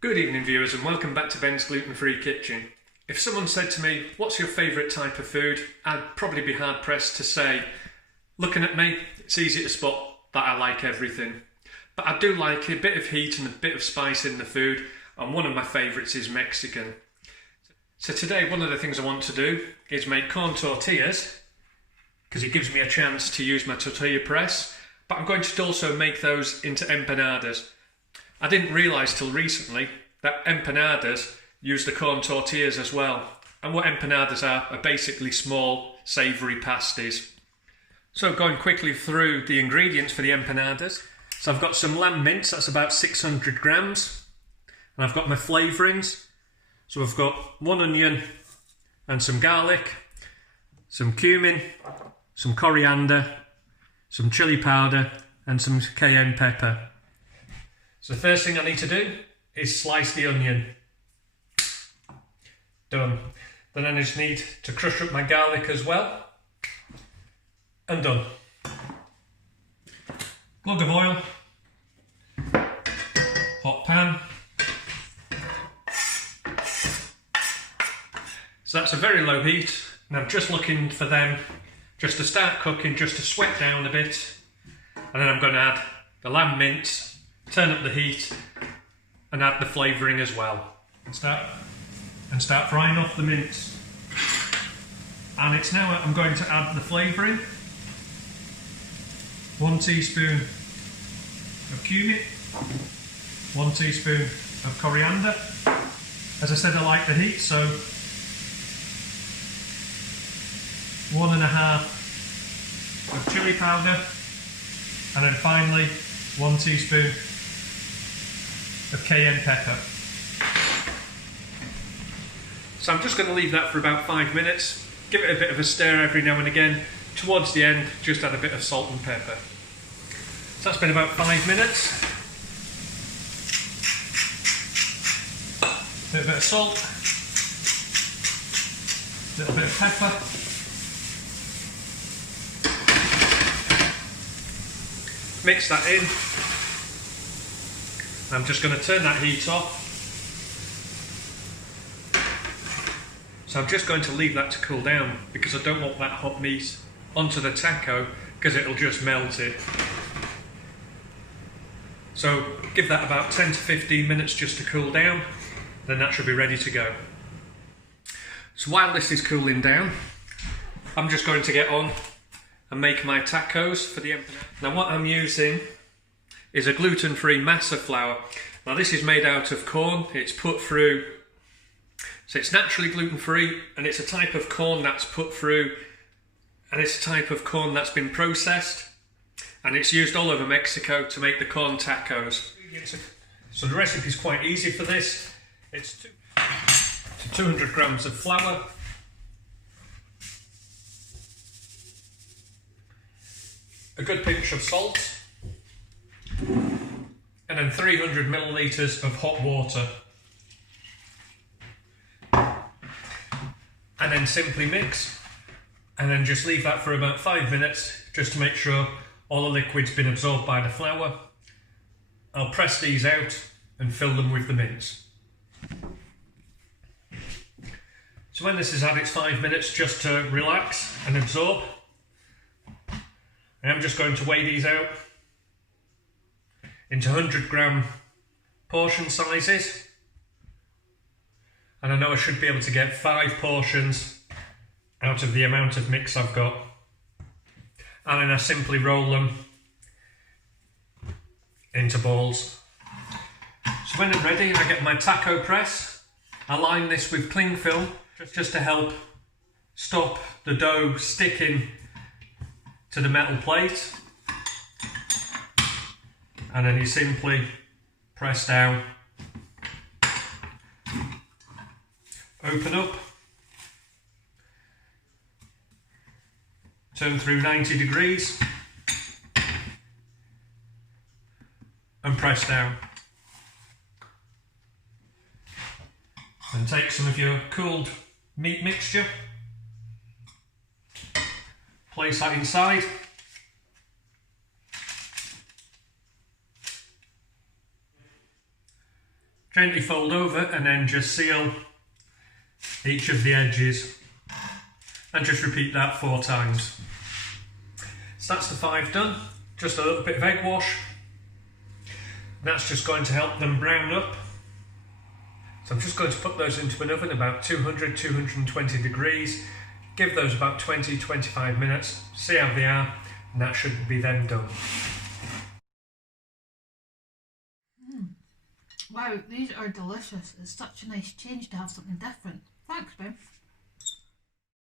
Good evening viewers and welcome back to Ben's Gluten-Free Kitchen. If someone said to me, what's your favourite type of food? I'd probably be hard pressed to say, looking at me, it's easy to spot that I like everything. But I do like a bit of heat and a bit of spice in the food, and one of my favourites is Mexican. So today one of the things I want to do is make corn tortillas, because it gives me a chance to use my tortilla press, but I'm going to also make those into empanadas. I didn't realise till recently that empanadas use the corn tortillas as well. And what empanadas are basically small, savoury pasties. So going quickly through the ingredients for the empanadas. So I've got some lamb mince, that's about 600 grams. And I've got my flavourings. So I've got 1 onion and some garlic, some cumin, some coriander, some chilli powder and some cayenne pepper. So the first thing I need to do is slice the onion. Done. Then I just need to crush up my garlic as well. And done. Glug of oil. Hot pan. So that's a very low heat. And I'm just looking for them just to start cooking, just to sweat down a bit. And then I'm going to add the lamb mince. Turn up the heat and add the flavouring as well. And start frying off the mince. And it's now I'm going to add the flavouring. 1 teaspoon of cumin, 1 teaspoon of coriander. As I said, I like the heat, so 1.5 of chilli powder, and then finally 1 teaspoon of cayenne pepper. So I'm just going to leave that for about 5 minutes, give it a bit of a stir every now and again. Towards the end, just add a bit of salt and pepper. So that's been about 5 minutes. A bit of salt, a little bit of pepper. Mix that in. I'm just going to turn that heat off. So I'm just going to leave that to cool down because I don't want that hot meat onto the taco because it'll just melt it. So give that about 10 to 15 minutes just to cool down, then that should be ready to go. So while this is cooling down, I'm just going to get on and make my tacos for the empanada. Now what I'm using is a gluten-free masa flour. Now this is made out of corn, it's put through, so it's naturally gluten-free, and it's a type of corn that's put through, and it's a type of corn that's been processed, and it's used all over Mexico to make the corn tacos. So the recipe is quite easy for this. It's 200 grams of flour, a good pinch of salt, and then 300 millilitres of hot water. And then simply mix, and then just leave that for about 5 minutes just to make sure all the liquid's been absorbed by the flour. I'll press these out and fill them with the mince. So when this has had its 5 minutes just to relax and absorb, I'm just going to weigh these out into 100 gram portion sizes. And I know I should be able to get 5 portions out of the amount of mix I've got. And then I simply roll them into balls. So when I'm ready, I get my taco press. I line this with cling film just to help stop the dough sticking to the metal plate. And then you simply press down, open up, turn through 90 degrees and press down. And take some of your cooled meat mixture, place that inside. Gently fold over and then just seal each of the edges. And just repeat that 4 times. So that's the 5 done. Just a little bit of egg wash. That's just going to help them brown up. So I'm just going to put those into an oven about 200-220 degrees. Give those about 20-25 minutes. See how they are, and that should be them done. Wow, these are delicious. It's such a nice change to have something different. Thanks, Ben.